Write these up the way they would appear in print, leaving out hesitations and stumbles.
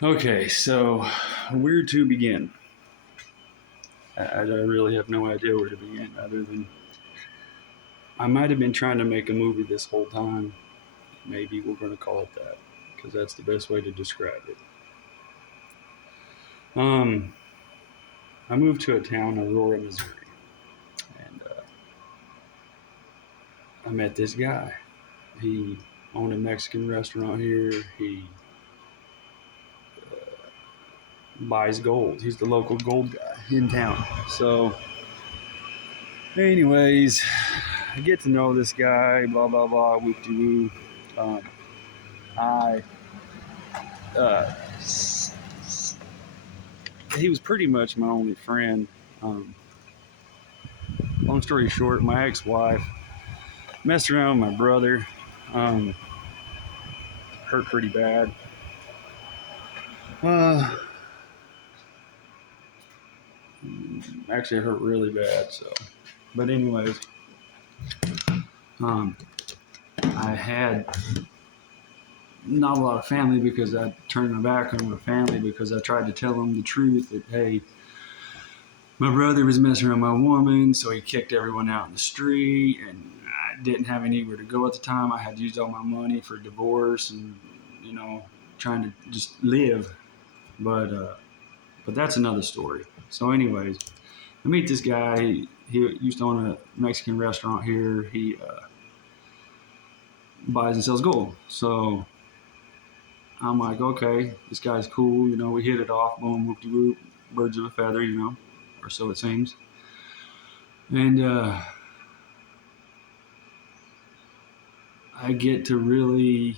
Okay, so where to begin? I really have no idea where to begin, other than I might have been trying to make a movie this whole time. Maybe we're going to call it that because that's the best way to describe it. Um, I moved to a town, Aurora, Missouri, and I met this guy. He owned a Mexican restaurant here. He buys gold. He's the local gold guy in town. So, anyways, I get to know this guy. Blah blah blah. Whoop de woo. Um, I uh, he was pretty much my only friend. Um, Long story short, my ex-wife messed around with my brother. Um, Hurt pretty bad. Uh, Actually, it hurt really bad. So, but anyways, um, I had not a lot of family because I turned my back on my family because I tried to tell them the truth that hey, my brother was messing around my woman, so he kicked everyone out in the street, and I didn't have anywhere to go at the time. I had used all my money for divorce and you know trying to just live, but uh, but that's another story. So, anyways, I meet this guy. He used to own a Mexican restaurant here. He buys and sells gold. So I'm like, okay, this guy's cool. We hit it off. Boom, whoop de whoop, birds of a feather. Or so it seems. And I get to really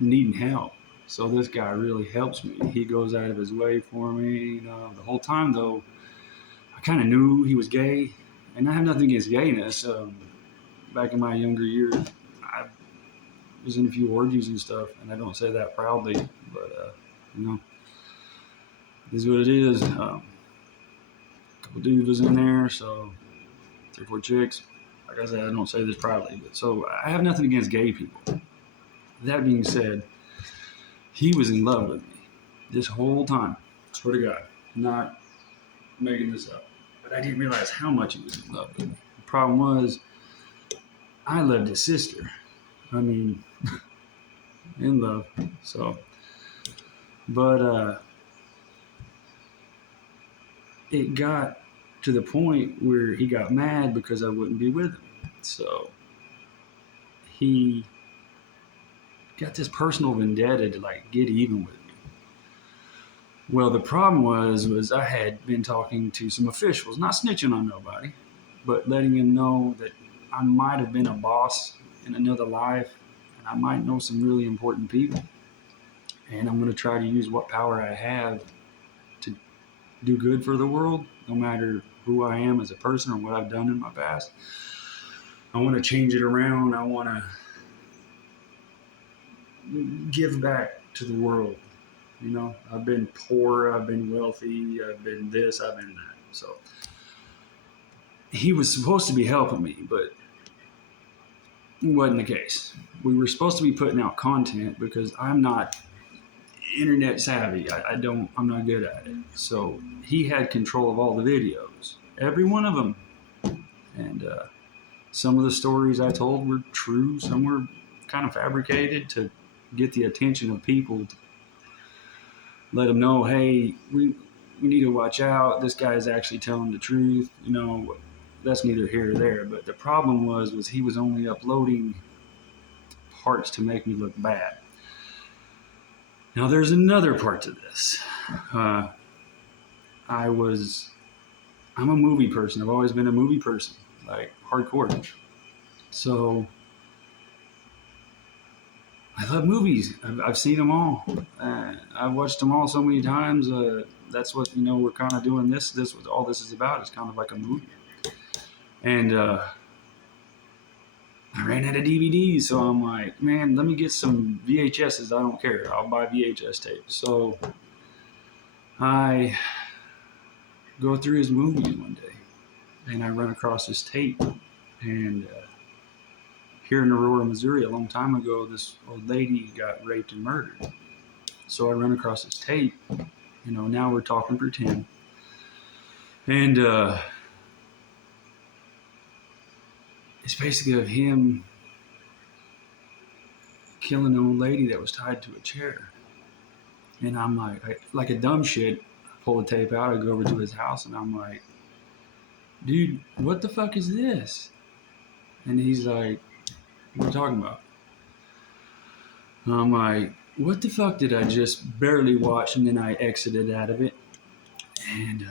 needing help. So this guy really helps me. He goes out of his way for me. The whole time though, I kind of knew he was gay, and I have nothing against gayness. Back in my younger years, I was in a few orgies and stuff, and I don't say that proudly, but you know, it is what it is. A couple dudes was in there, so 3, 4 chicks. Like I said, I don't say this proudly, but so I have nothing against gay people. That being said, he was in love with me this whole time. I swear to God, not making this up. But I didn't realize how much he was in love with me. The problem was, I loved his sister. I mean, in love. So, but it got to the point where he got mad because I wouldn't be with him. So he got this personal vendetta to like get even with me. Well, the problem was I had been talking to some officials, not snitching on nobody, but letting them know that I might have been a boss in another life, and I might know some really important people, and I'm going to try to use what power I have to do good for the world, no matter who I am as a person or what I've done in my past. I want to change it around. I want to give back to the world. I've been poor, I've been wealthy, I've been this, I've been that. So he was supposed to be helping me, but it wasn't the case. We were supposed to be putting out content because I'm not internet savvy. I'm not good at it. So he had control of all the videos, every one of them. And some of the stories I told were true, some were kind of fabricated to get the attention of people, to let them know, hey, we need to watch out. This guy is actually telling the truth. That's neither here or there. But the problem was he was only uploading parts to make me look bad. Now there's another part to this. Uh, I was I'm a movie person. I've always been a movie person, like hardcore. So I love movies. I've seen them all. I've watched them all so many times. That's what we're kind of doing. This what all this is about. It's kind of like a movie. And I ran out of DVDs, so I'm like, man, let me get some VHSs. I don't care. I'll buy VHS tapes. So I go through his movies one day, and I run across this tape. And here in Aurora, Missouri, a long time ago, this old lady got raped and murdered. So I run across this tape. Now we're talking pretend. And it's basically of him killing an old lady that was tied to a chair. And I'm like a dumb shit, I pull the tape out, I go over to his house, and I'm like, dude, what the fuck is this? And he's like, what are you talking about? And I'm like, what the fuck did I just barely watch? And then I exited out of it. And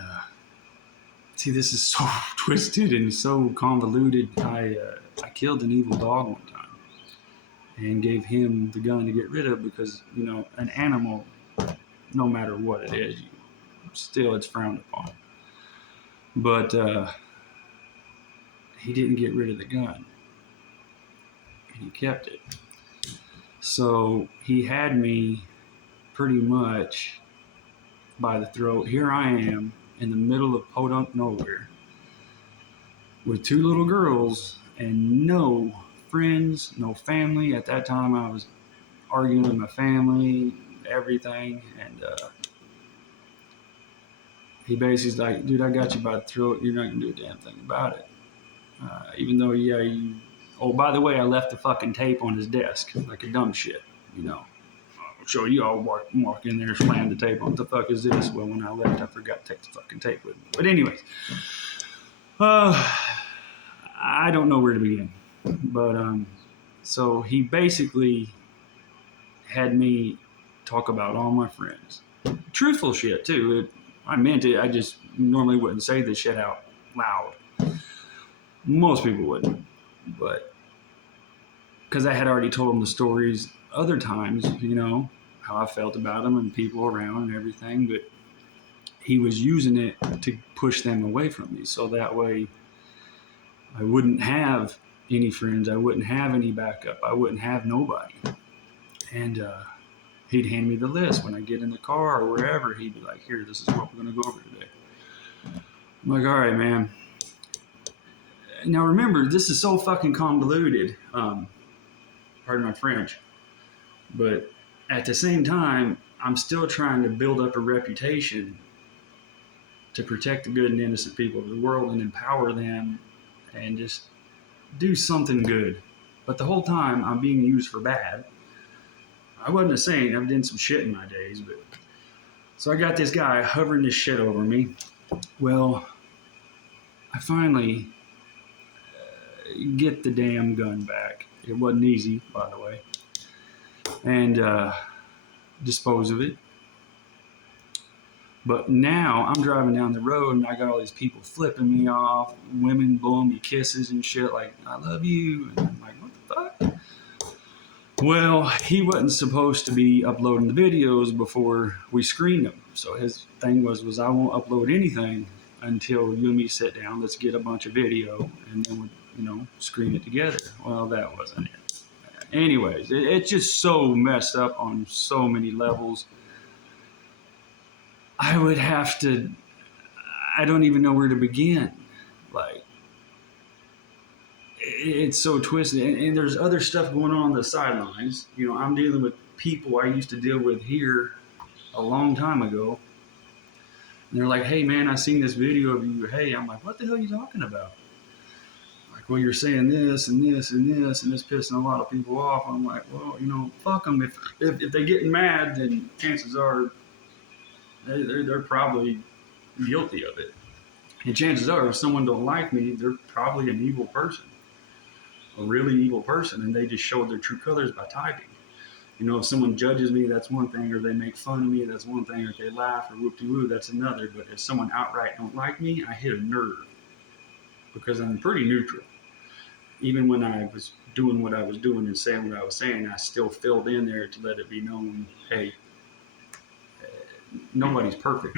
see, this is so twisted and so convoluted. I killed an evil dog one time and gave him the gun to get rid of because, an animal, no matter what it is, still it's frowned upon. But he didn't get rid of the gun. And he kept it. So he had me pretty much by the throat. Here I am in the middle of podunk nowhere with two little girls and no friends, no family. At that time, I was arguing with my family, everything. And he basically's like, dude, I got you by the throat. You're not going to do a damn thing about it. Even though, oh, by the way, I left the fucking tape on his desk like a dumb shit, So you all walk in there, slam the tape on. What the fuck is this? Well, when I left, I forgot to take the fucking tape with me. But anyways, I don't know where to begin. But so he basically had me talk about all my friends. Truthful shit, too. I meant it. I just normally wouldn't say this shit out loud. Most people wouldn't. But because I had already told him the stories other times, how I felt about them and people around and everything. But he was using it to push them away from me. So that way I wouldn't have any friends. I wouldn't have any backup. I wouldn't have nobody. And he'd hand me the list when I get in the car or wherever. He'd be like, here, this is what we're going to go over today. I'm like, all right, man. Now remember, this is so fucking convoluted. Pardon my French. But at the same time, I'm still trying to build up a reputation to protect the good and innocent people of the world and empower them and just do something good. But the whole time, I'm being used for bad. I wasn't a saint. I've done some shit in my days. But so I got this guy hovering this shit over me. Well, I finally get the damn gun back. It wasn't easy, by the way. And dispose of it. But now I'm driving down the road and I got all these people flipping me off, women blowing me kisses and shit like, I love you. And I'm like, what the fuck? Well, he wasn't supposed to be uploading the videos before we screened them. So his thing was I won't upload anything until you and me sit down. Let's get a bunch of video and then we'll, screen it together. Well, that wasn't it. Anyways, it's just so messed up on so many levels. I don't even know where to begin. Like, it's so twisted. And there's other stuff going on the sidelines. I'm dealing with people I used to deal with here a long time ago. And they're like, hey, man, I seen this video of you. Hey, I'm like, what the hell are you talking about? Like, well, you're saying this and this and this, and it's pissing a lot of people off. I'm like, well, fuck them. If they're getting mad, then chances are they're probably guilty of it. And chances are, if someone don't like me, they're probably an evil person, a really evil person, and they just showed their true colors by typing. If someone judges me, that's one thing, or they make fun of me, that's one thing, or they laugh or whoop-de-woo, that's another. But if someone outright don't like me, I hit a nerve because I'm pretty neutral. Even when I was doing what I was doing and saying what I was saying, I still filled in there to let it be known, hey, nobody's perfect.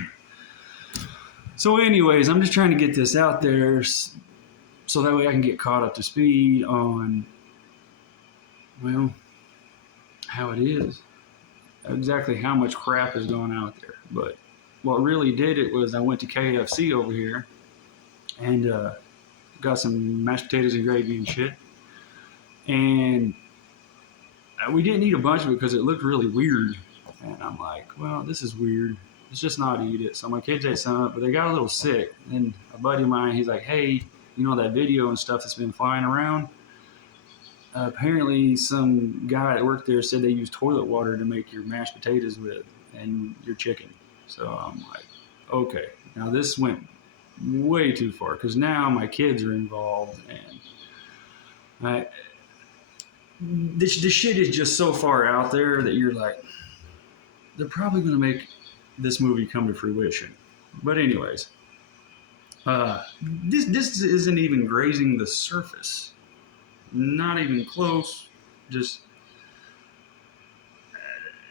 So anyways, I'm just trying to get this out there so that way I can get caught up to speed on, well, how it is. Exactly how much crap is going out there. But what really did it was I went to KFC over here and got some mashed potatoes and gravy and shit. And we didn't eat a bunch of it because it looked really weird. And I'm like, well, this is weird. Let's just not eat it. So my kids ate some of it, but they got a little sick. And a buddy of mine, he's like, hey, you know that video and stuff that's been flying around? Apparently, some guy that worked there said they use toilet water to make your mashed potatoes with and your chicken. So I'm like, okay. Now this went way too far because now my kids are involved and I, this shit is just so far out there that you're like, they're probably going to make this movie come to fruition. But anyways, this isn't even grazing the surface. Not even close. Just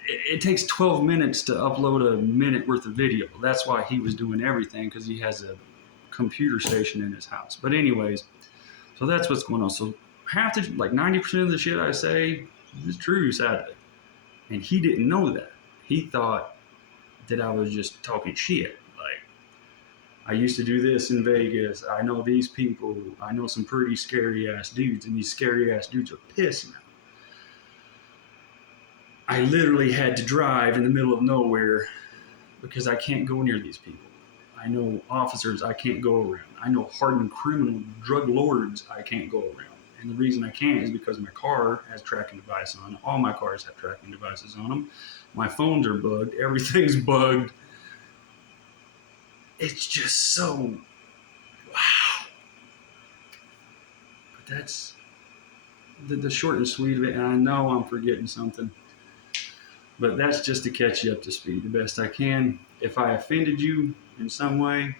it takes 12 minutes to upload a minute worth of video. That's why he was doing everything, because he has a computer station in his house. But anyways, so that's what's going on. So half the, like 90% of the shit I say is true, sadly. And he didn't know that. He thought that I was just talking shit. Like, I used to do this in Vegas. I know these people. I know some pretty scary ass dudes, and these scary ass dudes are pissed now. I literally had to drive in the middle of nowhere because I can't go near these people. I know officers I can't go around. I know hardened criminal drug lords I can't go around. And the reason I can't is because my car has tracking device on it. All my cars have tracking devices on them. My phones are bugged. Everything's bugged. It's just so wow. But that's the short and sweet of it. And I know I'm forgetting something. But that's just to catch you up to speed the best I can. If I offended you in some way,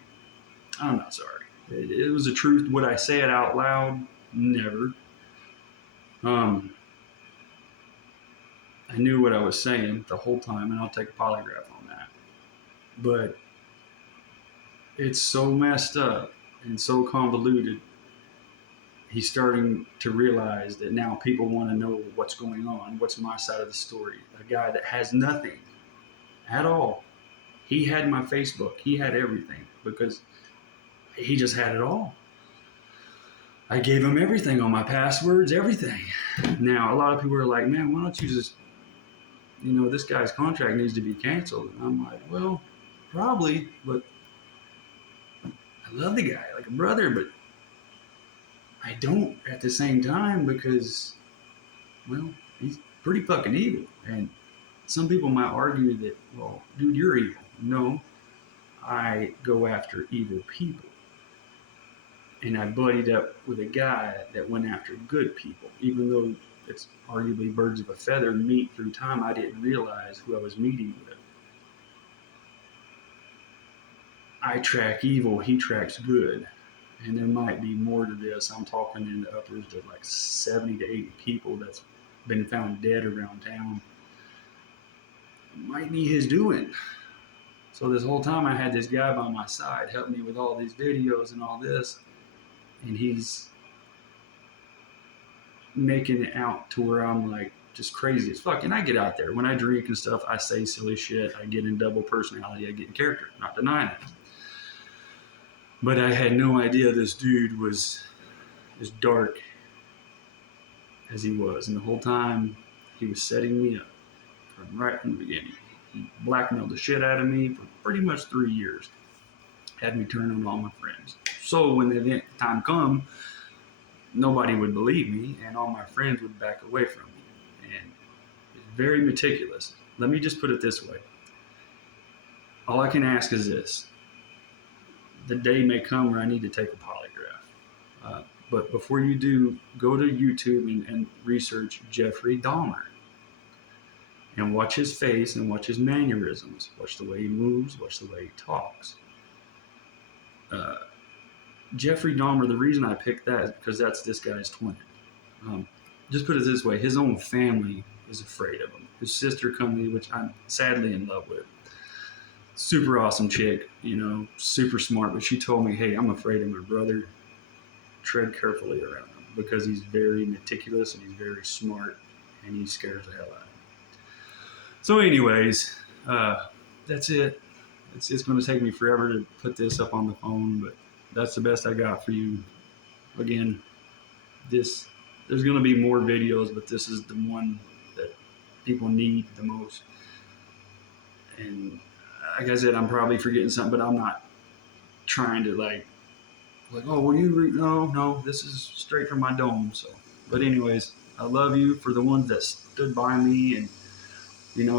I'm not sorry. It was the truth. Would I say it out loud? Never. I knew what I was saying the whole time, and I'll take a polygraph on that. But it's so messed up and so convoluted. He's starting to realize that now people want to know what's going on, what's my side of the story. A guy that has nothing at all. He had my Facebook. He had everything because he just had it all. I gave him everything on my passwords, everything. Now, a lot of people are like, man, why don't you just, this guy's contract needs to be canceled. And I'm like, well, probably, but I love the guy like a brother, but I don't at the same time because, well, he's pretty fucking evil. And some people might argue that, well, dude, you're evil. No, I go after evil people. And I buddied up with a guy that went after good people. Even though it's arguably birds of a feather meet through time, I didn't realize who I was meeting with. I track evil, he tracks good. And there might be more to this. I'm talking in the upwards of like 70 to 80 people that's been found dead around town. It might be his doing. So this whole time I had this guy by my side help me with all these videos and all this. And he's making it out to where I'm like just crazy as fuck. And I get out there. When I drink and stuff, I say silly shit. I get in double personality. I get in character. Not denying it. But I had no idea this dude was as dark as he was. And the whole time he was setting me up right from the beginning. He blackmailed the shit out of me for pretty much 3 years. Had me turn on all my friends. So when the time come, nobody would believe me and all my friends would back away from me. And it's very meticulous. Let me just put it this way. All I can ask is this. The day may come where I need to take a polygraph. But before you do, go to YouTube and research Jeffrey Dahmer. And watch his face and watch his mannerisms. Watch the way he moves, watch the way he talks. Jeffrey Dahmer, the reason I picked that is because that's this guy's twin. Just put it this way, his own family is afraid of him. His sister Cumley, which I'm sadly in love with. Super awesome chick, super smart, but she told me, hey, I'm afraid of my brother. Tread carefully around him because he's very meticulous and he's very smart and he scares the hell out of me. So anyways, that's it. It's going to take me forever to put this up on the phone, but that's the best I got for you. Again, there's going to be more videos, but this is the one that people need the most. And like I said, I'm probably forgetting something, but I'm not trying to oh, well, no, this is straight from my dome. So, but anyways, I love you for the ones that stood by me and,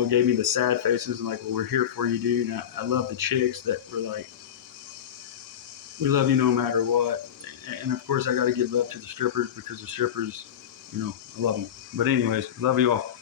gave me the sad faces and like, well, we're here for you, dude. And I love the chicks that were like, we love you no matter what. And of course, I got to give love to the strippers because the strippers, I love them. But anyways, love you all.